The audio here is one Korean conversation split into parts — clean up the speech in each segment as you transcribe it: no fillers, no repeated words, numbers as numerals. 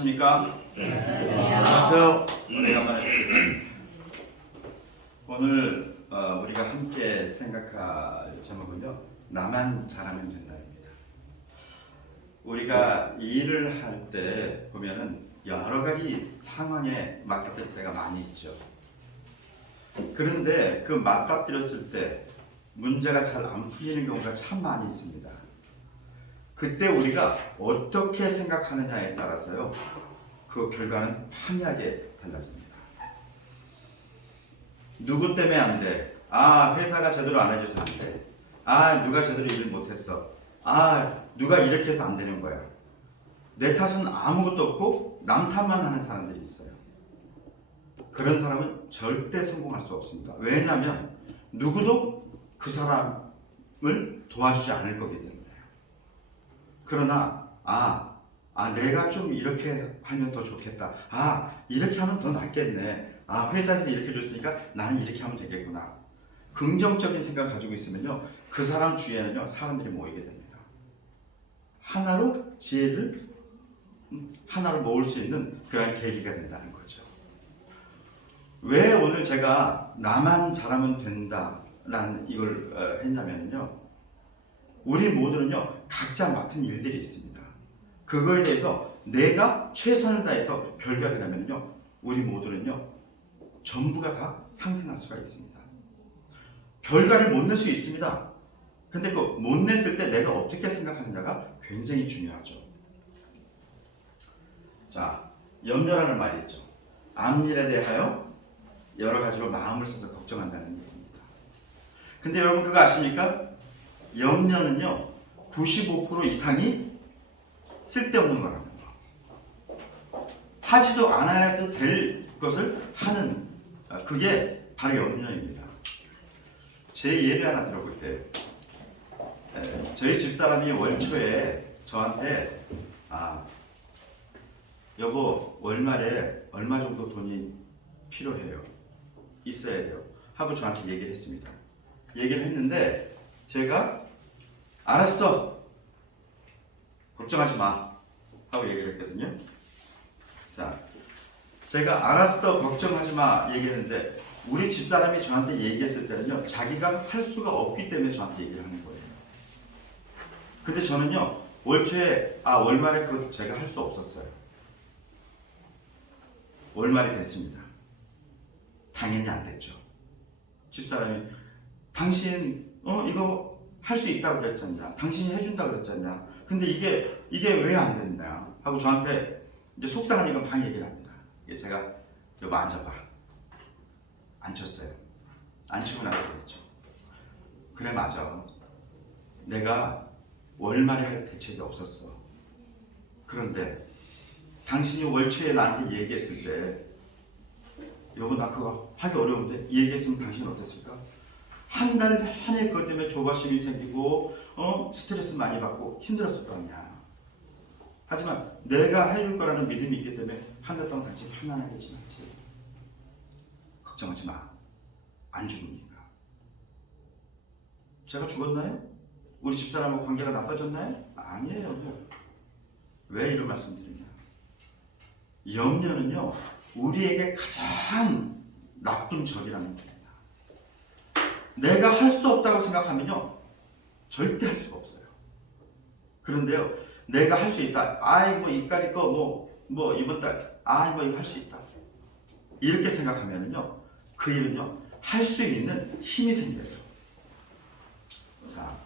안녕하십니까? 안녕하세요. 오래간만에 뵙겠습니다. 오늘 우리가 함께 생각할 제목은요, 나만 잘하면 된다입니다. 우리가 일을 할 때 보면은 여러 가지 상황에 맞닥뜨릴 때가 많이 있죠. 그런데 그 맞닥뜨렸을 때 문제가 잘 안 풀리는 경우가 참 많이 있습니다. 그때 우리가 어떻게 생각하느냐에 따라서요, 그 결과는 판이하게 달라집니다. 누구 때문에 안 돼? 회사가 제대로 안 해줘서 안 돼. 누가 제대로 일을 못했어. 누가 이렇게 해서 안 되는 거야. 내 탓은 아무것도 없고 남 탓만 하는 사람들이 있어요. 그런 사람은 절대 성공할 수 없습니다. 왜냐하면 누구도 그 사람을 도와주지 않을 거기 때문에. 그러나 내가 좀 이렇게 하면 더 좋겠다. 이렇게 하면 더 낫겠네. 회사에서 이렇게 줬으니까 나는 이렇게 하면 되겠구나. 긍정적인 생각을 가지고 있으면요, 그 사람 주위에는요, 사람들이 모이게 됩니다. 하나로 지혜를 하나로 모을 수 있는 그런 계기가 된다는 거죠. 왜 오늘 제가 나만 잘하면 된다라는 이걸 했냐면요, 우리 모두는요, 각자 맡은 일들이 있습니다. 그거에 대해서 내가 최선을 다해서 결과를 내면요, 우리 모두는요, 전부가 다 상승할 수가 있습니다. 결과를 못 낼 수 있습니다. 근데 그 못 냈을 때 내가 어떻게 생각하느냐가 굉장히 중요하죠. 자, 염려라는 말이 있죠. 앞일에 대하여 여러 가지로 마음을 써서 걱정한다는 얘기입니다. 근데 여러분 그거 아십니까? 염려는요, 95% 이상이 쓸데없는 거라는 거. 하지도 않아도 될 것을 하는, 그게 바로 염려입니다. 제 예를 하나 들어볼게요. 저희 집사람이 월초에 저한테 여보, 월말에 얼마 정도 돈이 필요해요, 있어야 돼요 하고 저한테 얘기를 했습니다. 얘기를 했는데 제가 알았어, 걱정하지 마 하고 얘기를 했거든요. 자, 제가 알았어, 걱정하지 마 얘기했는데 우리 집사람이 저한테 얘기했을 때는요, 자기가 할 수가 없기 때문에 저한테 얘기를 하는 거예요. 근데 저는요, 월초에 월말에 그것도 제가 할 수 없었어요. 월말이 됐습니다. 당연히 안 됐죠. 집사람이 당신 이거 할 수 있다고 그랬잖냐, 당신이 해준다고 그랬잖냐, 근데 이게 왜 안 됐냐 하고 저한테 이제 속상하니까 막 얘기를 합니다. 제가 여보 앉아봐. 앉혔어요. 앉히고 나서 그랬죠. 그래, 맞아. 내가 월말에 할 대책이 없었어. 그런데 당신이 월초에 나한테 얘기했을 때 여보 나 그거 하기 어려운데 얘기했으면 당신은 어땠을까? 한 달 내내 그것 때문에 조바심이 생기고 스트레스 많이 받고 힘들었을 거 아니야. 하지만 내가 해줄 거라는 믿음이 있기 때문에 한 달 동안 같이 편안하게 지냈지. 걱정하지 마. 안 죽으니까. 제가 죽었나요? 우리 집사람하고 관계가 나빠졌나요? 아니에요. 왜 이런 말씀 드리냐? 염려는요, 우리에게 가장 나쁜 적이라는 겁니다. 내가 할 수 없다고 생각하면요, 절대 할 수가 없어요. 그런데요, 내가 할 수 있다. 이까짓 거 이번 달 이거 할 수 있다. 이렇게 생각하면요, 그 일은요, 할 수 있는 힘이 생겨요. 자,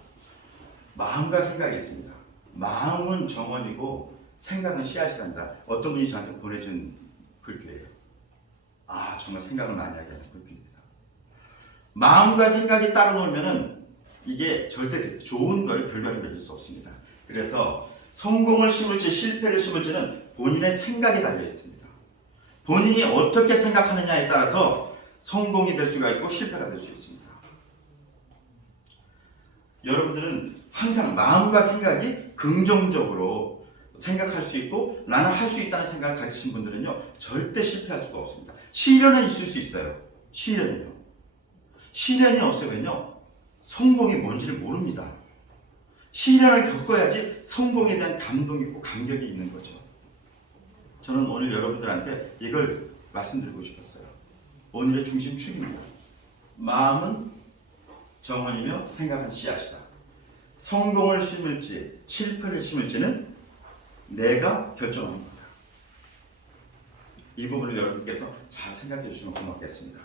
마음과 생각이 있습니다. 마음은 정원이고 생각은 씨앗이란다. 어떤 분이 저한테 보내준 글귀예요. 정말 생각을 많이 하게 하는 글귀입니다. 마음과 생각이 따로 놀면은 이게 절대 좋은 걸 결과를 맺을 수 없습니다. 그래서 성공을 심을지 실패를 심을지는 본인의 생각이 달려 있습니다. 본인이 어떻게 생각하느냐에 따라서 성공이 될 수가 있고 실패가 될 수 있습니다. 여러분들은 항상 마음과 생각이 긍정적으로 생각할 수 있고 나는 할 수 있다는 생각을 가지신 분들은요, 절대 실패할 수가 없습니다. 시련은 있을 수 있어요. 시련이 없으면요, 성공이 뭔지를 모릅니다. 시련을 겪어야지 성공에 대한 감동이 있고 감격이 있는 거죠. 저는 오늘 여러분들한테 이걸 말씀드리고 싶었어요. 오늘의 중심축입니다. 마음은 정원이며 생각은 씨앗이다. 성공을 심을지 실패를 심을지는 내가 결정합니다. 이 부분을 여러분께서 잘 생각해 주시면 고맙겠습니다.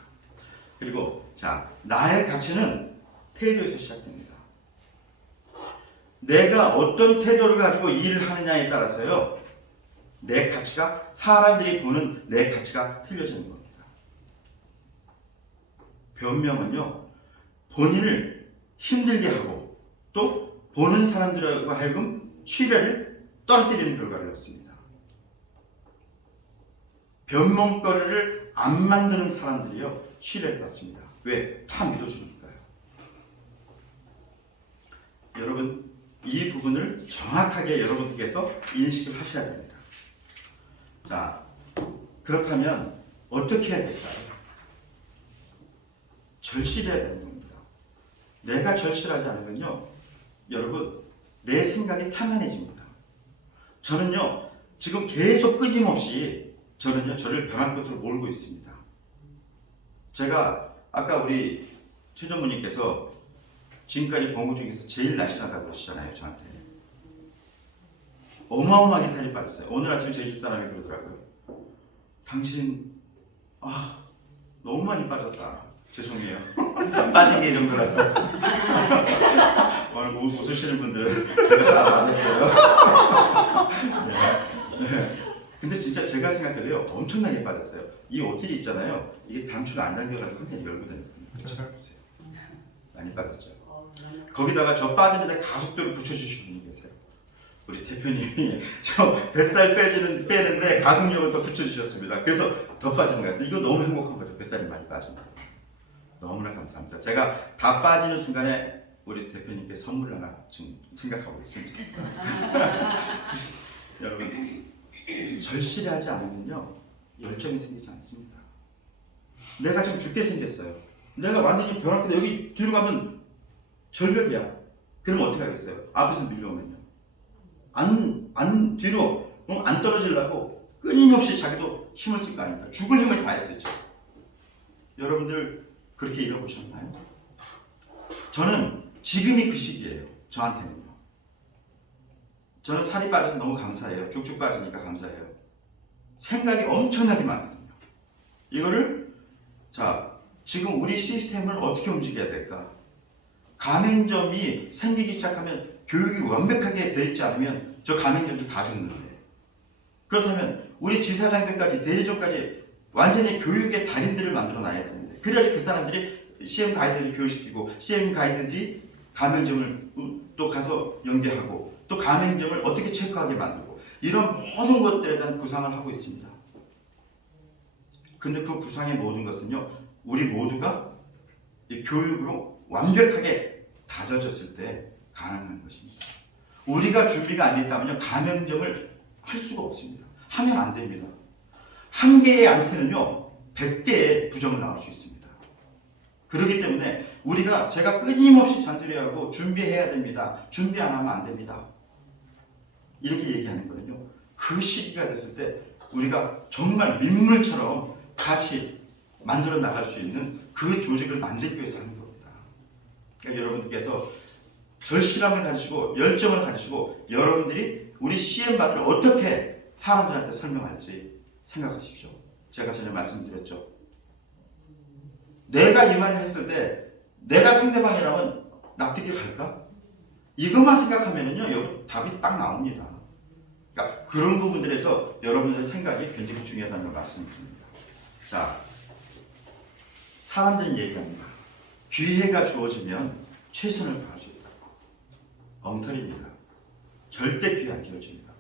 그리고 자, 나의 가치는 태도에서 시작됩니다. 내가 어떤 태도를 가지고 일을 하느냐에 따라서요, 내 가치가, 사람들이 보는 내 가치가 틀려지는 겁니다. 변명은요, 본인을 힘들게 하고 또 보는 사람들과 하여금 신뢰를 떨어뜨리는 결과를 얻습니다. 변명거리를 안 만드는 사람들이요, 신뢰를 받습니다. 왜? 다 믿어주니까요. 여러분, 이 부분을 정확하게 여러분께서 인식을 하셔야 됩니다. 자, 그렇다면 어떻게 해야 될까요? 절실해야 되는 겁니다. 내가 절실하지 않으면요, 여러분, 내 생각이 태만해집니다. 저는요, 지금 계속 끊임없이 저를 변할 것으로 몰고 있습니다. 제가 아까 우리 최전무님께서 지금까지 본 것 중에서 제일 날씬하다고 그러시잖아요, 저한테. 어마어마하게 살이 빠졌어요. 오늘 아침 제 집사람이 그러더라고요. 당신, 너무 많이 빠졌다. 죄송해요. 빠진 게 이 정도라서. 오늘 웃으시는 분들은 제가 다 맞았어요. 네. 근데 진짜 제가 생각해도요, 엄청나게 빠졌어요. 이 옷들이 있잖아요. 이게 단추가 안 잠겨가지고 그냥 열고 다니거든요. 보세요. 많이 빠졌죠. 거기다가 저 빠진 데다 가속도를 붙여주시는 분이 계세요. 우리 대표님이 저 뱃살 빼는데 가속력을 더 붙여주셨습니다. 그래서 더 빠지는 것 같아요. 이거 너무 행복한 거죠. 뱃살이 많이 빠집니다. 너무나 감사합니다. 제가 다 빠지는 순간에 우리 대표님께 선물 하나 지금 생각하고 있습니다. 여러분, 절실하지 않으면요, 열정이 생기지 않습니다. 내가 지금 죽게 생겼어요. 내가 완전히 벼락부터 여기 뒤로 가면 절벽이야. 그러면 어떻게 하겠어요? 앞에서 밀려오면요. 뒤로 안 떨어지려고 끊임없이 자기도 힘을 쓸 거 아닙니까? 죽을 힘을 다했었죠. 여러분들 그렇게 잃어보셨나요? 저는 지금이 그 시기예요. 저한테는요. 저는 살이 빠져서 너무 감사해요. 쭉쭉 빠지니까 감사해요. 생각이 엄청나게 많거든요. 이거를 지금 우리 시스템을 어떻게 움직여야 될까? 가맹점이 생기기 시작하면 교육이 완벽하게 되어 있지 않으면 저 가맹점도 다 죽는데, 그렇다면 우리 지사장들까지 대리점까지 완전히 교육의 달인들을 만들어 놔야 되는데, 그래야지 그 사람들이 CM 가이드를 교육시키고 CM 가이드들이 가맹점을 또 가서 연계하고 또 가맹점을 어떻게 체크하게 만들고, 이런 모든 것들에 대한 구상을 하고 있습니다. 근데 그 구상의 모든 것은요, 우리 모두가 이 교육으로 완벽하게 다져졌을 때 가능한 것입니다. 우리가 준비가 안 됐다면요, 가맹점을 할 수가 없습니다. 하면 안 됩니다. 한 개의 안테는요, 100개의 부정을 나올 수 있습니다. 그렇기 때문에 제가 끊임없이 잔소리하고 준비해야 됩니다. 준비 안 하면 안 됩니다. 이렇게 얘기하는 거는요, 그 시기가 됐을 때 우리가 정말 민물처럼 같이 만들어 나갈 수 있는 그 조직을 만들기 위해서 하는 겁니다. 그러니까 여러분들께서 절실함을 가지시고 열정을 가지시고 여러분들이 우리 CM바들을 어떻게 사람들한테 설명할지 생각하십시오. 제가 전에 말씀드렸죠. 내가 이 말을 했을 때 내가 상대방이라면 납득이 갈까? 이것만 생각하면은요, 여기 답이 딱 나옵니다. 그러니까 그런 부분들에서 여러분들의 생각이 굉장히 중요하다는 걸 말씀드립니다. 자, 사람들은 얘기합니다. 기회가 주어지면 최선을 다할 수 있다고. 엉터리입니다. 절대 기회 안 주어집니다.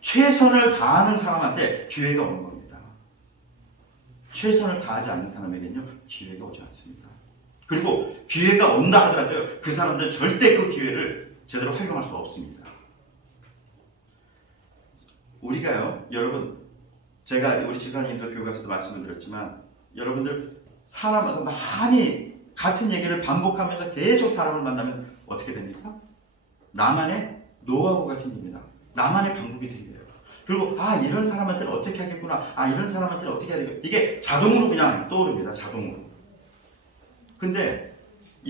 최선을 다하는 사람한테 기회가 오는 겁니다. 최선을 다하지 않는 사람에게는요, 기회가 오지 않습니다. 그리고 기회가 온다 하더라도요, 그 사람들은 절대 그 기회를 제대로 활용할 수 없습니다. 우리가요, 여러분, 제가 우리 지사님들 교육에서도 말씀을 드렸지만, 여러분들 사람하고 많이 같은 얘기를 반복하면서 계속 사람을 만나면 어떻게 됩니까? 나만의 노하우가 생깁니다. 나만의 방법이 생겨요. 그리고 아 이런 사람한테는 어떻게 하겠구나. 아 이런 사람한테는 어떻게 해야 되겠구나. 이게 자동으로 그냥 떠오릅니다. 자동으로. 근데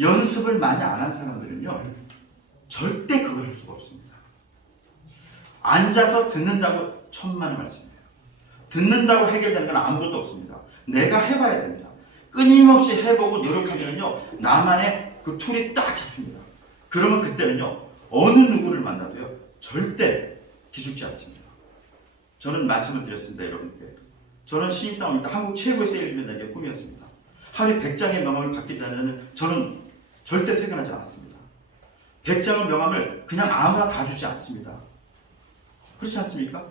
연습을 많이 안 한 사람들은요. 절대 그걸 할 수가 없습니다. 앉아서 듣는다고 천만의 말씀이에요. 듣는다고 해결되는 건 아무것도 없습니다. 내가 해봐야 됩니다. 끊임없이 해보고 노력하면요. 나만의 그 툴이 딱 잡힙니다. 그러면 그때는요. 어느 누구를 만나도요. 절대 기죽지 않습니다. 저는 말씀을 드렸습니다. 여러분께. 저는 신입사원입니다. 한국 최고의 세일즈 매니저의 꿈이었습니다. 하루에 100장의 명함을 받기 전에는 저는 절대 퇴근하지 않았습니다. 100장의 명함을 그냥 아무나 다 주지 않습니다. 그렇지 않습니까?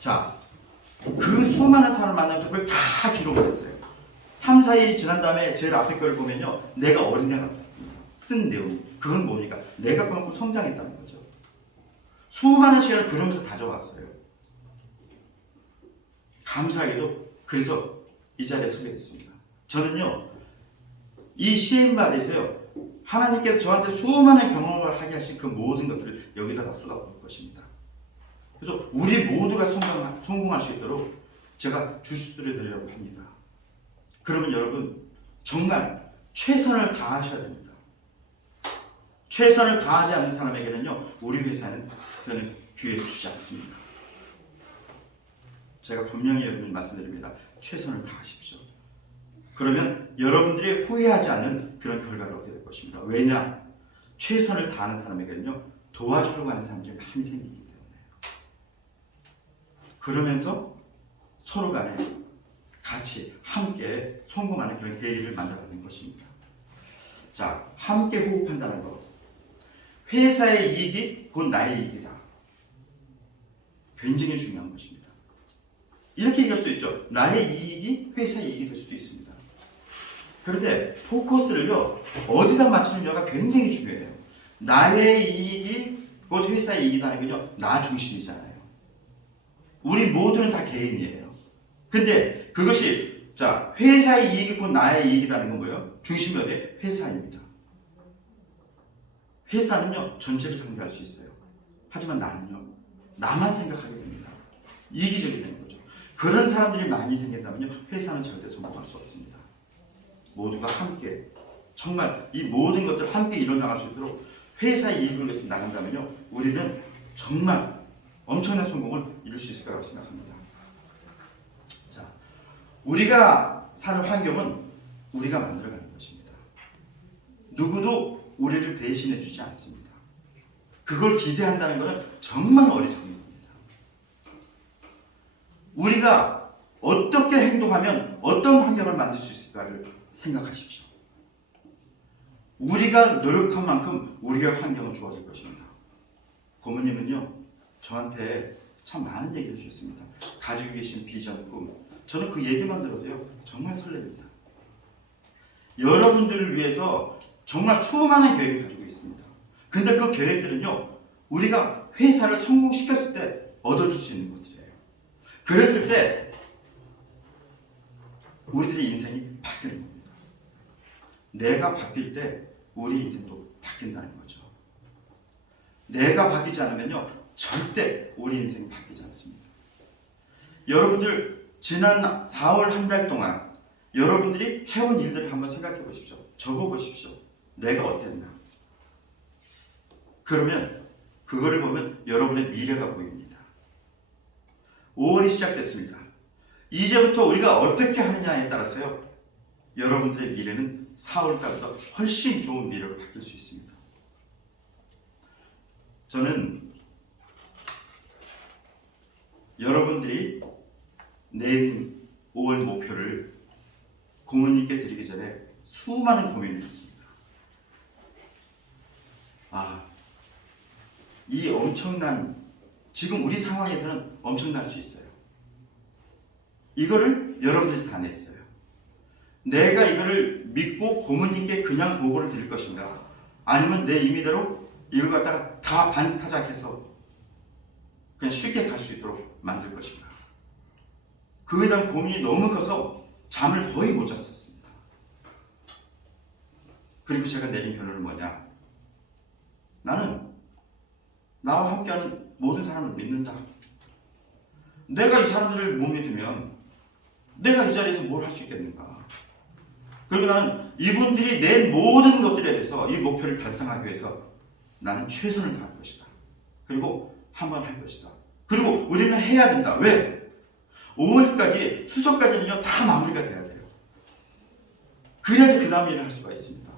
자, 그 수많은 사람을 만나면 그걸 다 기록을 했어요. 3, 4일이 지난 다음에 제일 앞에 거를 보면요. 내가 어린애 같았습니다. 쓴 내용이. 그건 뭡니까? 내가 그만큼 성장했다는 거죠. 수많은 시간을 그러면서 다져왔어요. 감사하게도 그래서 이 자리에 서게 됐습니다. 저는요. 이 시엠바디에서요. 하나님께서 저한테 수많은 경험을 하게 하신 그 모든 것들을 여기다 다 쏟아부을 것입니다. 그래서 우리 모두가 성공할 수 있도록 제가 주식들을 드리려고 합니다. 그러면 여러분 정말 최선을 다하셔야 됩니다. 최선을 다하지 않는 사람에게는요. 우리 회사는 기회를 주지 않습니다. 제가 분명히 여러분 말씀드립니다. 최선을 다하십시오. 그러면 여러분들이 후회하지 않는 그런 결과를 얻게 될 것입니다. 왜냐? 최선을 다하는 사람에게는요. 도와주려고 하는 사람들이 많이 생기기 때문에요. 그러면서 서로 간에 같이 함께 성공하는 그런 계기를 만들어가는 것입니다. 자, 함께 호흡한다는 것. 회사의 이익이 곧 나의 이익이다. 굉장히 중요한 것입니다. 이렇게 얘기할 수 있죠. 나의 이익이 회사의 이익이 될 수도 있습니다. 그런데 포커스를요. 어디다 맞추느냐가 굉장히 중요해요. 나의 이익이 곧 회사의 이익이라는 건요. 나 중심이잖아요. 우리 모두는 다 개인이에요. 근데 그것이 자 회사의 이익이 곧 나의 이익이라는 건 뭐예요? 중심이 어디에? 회사입니다. 회사는요. 전체를 상대할 수 있어요. 하지만 나는요. 나만 생각하게 됩니다. 이기적이 되는 거죠. 그런 사람들이 많이 생긴다면요. 회사는 절대 성공할 수 없습니다. 모두가 함께 정말 이 모든 것들을 함께 일어나갈 수 있도록 회사의 이익을 위해서 나간다면요. 우리는 정말 엄청난 성공을 이룰 수 있을 거라고 생각합니다. 자, 우리가 사는 환경은 우리가 만들어가는 것입니다. 누구도 우리를 대신해 주지 않습니다. 그걸 기대한다는 것은 정말 어리석은 겁니다. 우리가 어떻게 행동하면 어떤 환경을 만들 수 있을까를 생각하십시오. 우리가 노력한 만큼 우리가 환경은 주어질 것입니다. 고모님은요. 저한테 참 많은 얘기를 해주셨습니다. 가지고 계신 비전, 꿈. 저는 그 얘기만 들어도요. 정말 설렙니다. 여러분들을 위해서 정말 수많은 계획을 가지고 있습니다. 근데 그 계획들은요. 우리가 회사를 성공시켰을 때 얻어줄 수 있는 것들이에요. 그랬을 때 우리들의 인생이 바뀌는 겁니다. 내가 바뀔 때 우리 인생도 바뀐다는 거죠. 내가 바뀌지 않으면요. 절대 우리 인생이 바뀌지 않습니다. 여러분들 지난 4월 한 달 동안 여러분들이 해온 일들을 한번 생각해 보십시오. 적어 보십시오. 내가 어땠나. 그러면 그거를 보면 여러분의 미래가 보입니다. 5월이 시작됐습니다. 이제부터 우리가 어떻게 하느냐에 따라서요. 여러분들의 미래는 4월달보다 훨씬 좋은 미래로 바뀔 수 있습니다. 저는 여러분들이 내일 5월 목표를 고모님께 드리기 전에 수많은 고민을 했습니다. 이 엄청난 지금 우리 상황에서는 엄청날 수 있어요. 이거를 여러분들이 다 냈어요. 내가 이거를 믿고 고모님께 그냥 보고를 드릴 것인가? 아니면 내 임의대로 이걸 갖다가 다 반타작해서 그냥 쉽게 갈 수 있도록 만들 것인가? 그에 대한 고민이 너무 커서 잠을 거의 못 잤었습니다. 그리고 제가 내린 결론은 뭐냐? 나는 나와 함께하는 모든 사람을 믿는다. 내가 이 사람들을 못 믿으면 내가 이 자리에서 뭘 할 수 있겠는가? 그리고 나는 이분들이 낸 모든 것들에 대해서 이 목표를 달성하기 위해서 나는 최선을 다할 것이다. 그리고 한번 할 것이다. 그리고 우리는 해야 된다. 왜? 5월까지 수석까지는요 다 마무리가 돼야 돼요. 그래야지 그 다음 일을 할 수가 있습니다.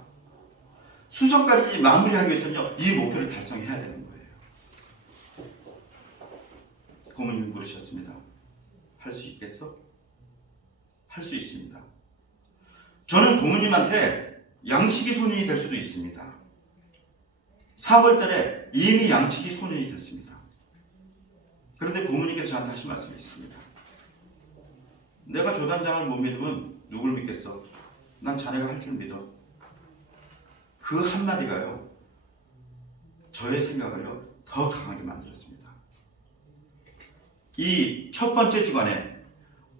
수석까지 마무리하기 위해서는요 이 목표를 달성해야 되는 거예요. 고모님이 물으셨습니다. 할 수 있겠어? 할 수 있습니다. 저는 고모님한테 양치기 소년이 될 수도 있습니다. 4월 달에 이미 양치기 소년이 됐습니다. 그런데 부모님께서 저한테 하신 말씀이 있습니다. 내가 조단장을 못 믿으면 누굴 믿겠어? 난 자네가 할 줄 믿어. 그 한마디가요 저의 생각을요 더 강하게 만들었습니다. 이 첫 번째 주간에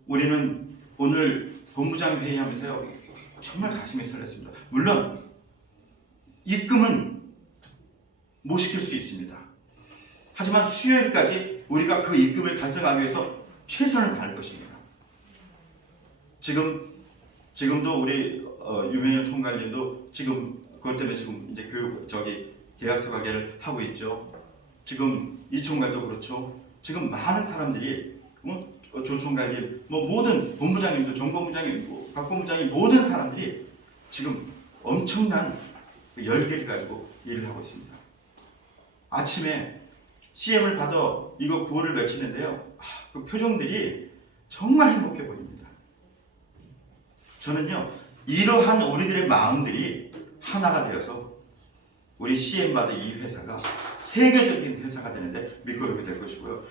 우리는 오늘 본부장 회의하면서요 정말 가슴이 설렜습니다. 물론 입금은 못 시킬 수 있습니다. 하지만 수요일까지 우리가 그 입금을 달성하기 위해서 최선을 다할 것입니다. 지금도 우리 유명현 총괄님도 지금 그것 때문에 지금 이제 계약서 가게를 하고 있죠. 지금 이 총괄도 그렇죠. 지금 많은 사람들이 조 총괄님, 모든 본부장님도 정본부장님, 각 본부장님 모든 사람들이 지금 엄청난 열기를 가지고 일을 하고 있습니다. 아침에 CM을 받아 이거 구호를 외치는데요. 그 표정들이 정말 행복해 보입니다. 저는요 이러한 우리들의 마음들이 하나가 되어서 우리 CM 받은 이 회사가 세계적인 회사가 되는데 밑거름이 될 것이고요.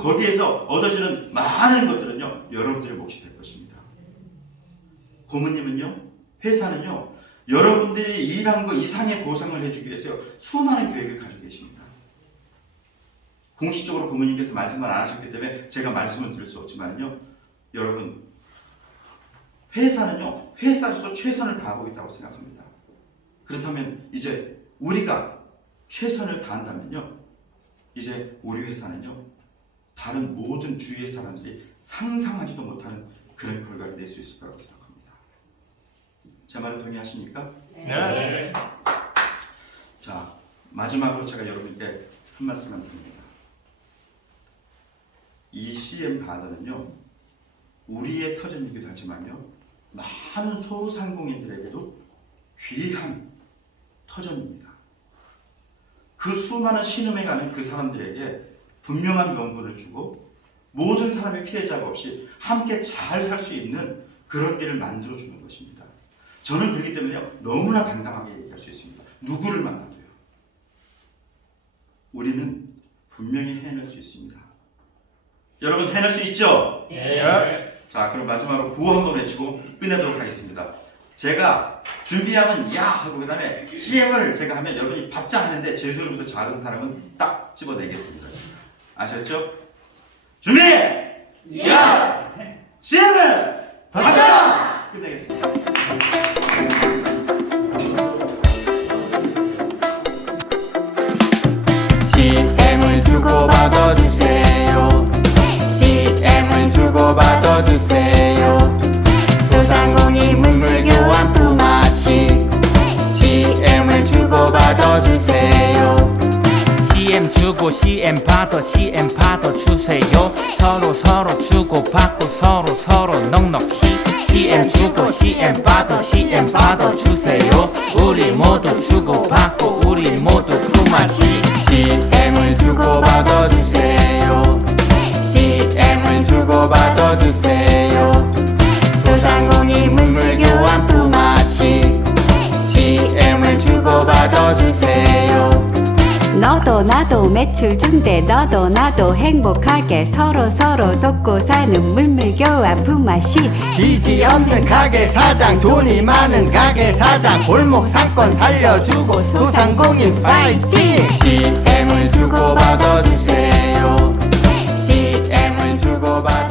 거기에서 얻어지는 많은 것들은요 여러분들의 몫이 될 것입니다. 고모님은요 회사는요 여러분들이 일한 거 이상의 보상을 해주기 위해서 수많은 계획을 가지고 계십니다. 공식적으로 고모님께서 말씀을 안 하셨기 때문에 제가 말씀을 드릴 수 없지만요 여러분 회사는요 회사로서 최선을 다하고 있다고 생각합니다. 그렇다면 이제 우리가 최선을 다한다면요 이제 우리 회사는요 다른 모든 주위의 사람들이 상상하지도 못하는 그런 결과를 낼 수 있을 거라고 생각합니다. 제 말에 동의하십니까? 네. 자, 마지막으로 제가 여러분께 한 말씀을 드립니다. 이 CM 바다는요 우리의 터전이기도 하지만요 많은 소상공인들에게도 귀한 터전입니다. 그 수많은 신음에 가는 그 사람들에게 분명한 명분을 주고 모든 사람의 피해자가 없이 함께 잘 살 수 있는 그런 길을 만들어주는 것입니다. 저는 그렇기 때문에 너무나 당당하게 얘기할 수 있습니다. 누구를 만나도요. 우리는 분명히 해낼 수 있습니다. 여러분 해낼 수 있죠? 네. 자, 그럼 마지막으로 구호 한번 외치고 끝내도록 하겠습니다. 제가 준비하면 야 하고 그 다음에 CM을 제가 하면 여러분이 받자 하는데 제 소리보다 작은 사람은 딱 집어내겠습니다. 아셨죠? 준비! 야! CM을 받자! 끝내겠습니다. CM을 주고받아 주세요. CM을 주고받아 주세요. 소상공인 물물교환 품앗이 CM을 주고받아 주세요. CM 주고 CM 받아 CM 받아 주세요. 서로 주고받고 서로 넉넉히 CM 주고 CM 받아 CM 받아 주세요. 우리 모두 주고받고 우리 모두 품앗이 CM을 주고받아 주세요. CM을 주고받아 주세요. 소상공인 물물교환 품앗이 CM을 주고받아 주세요. 너도 나도 매출 증대 너도 나도 행복하게 서로 돕고 사는 물물교환 품앗이 빚이 없는 가게 사장 돈이 많은 가게 사장 골목 상권 살려주고 소상공인 파이팅 CM을 주고받아 주세요. CM을 주고받아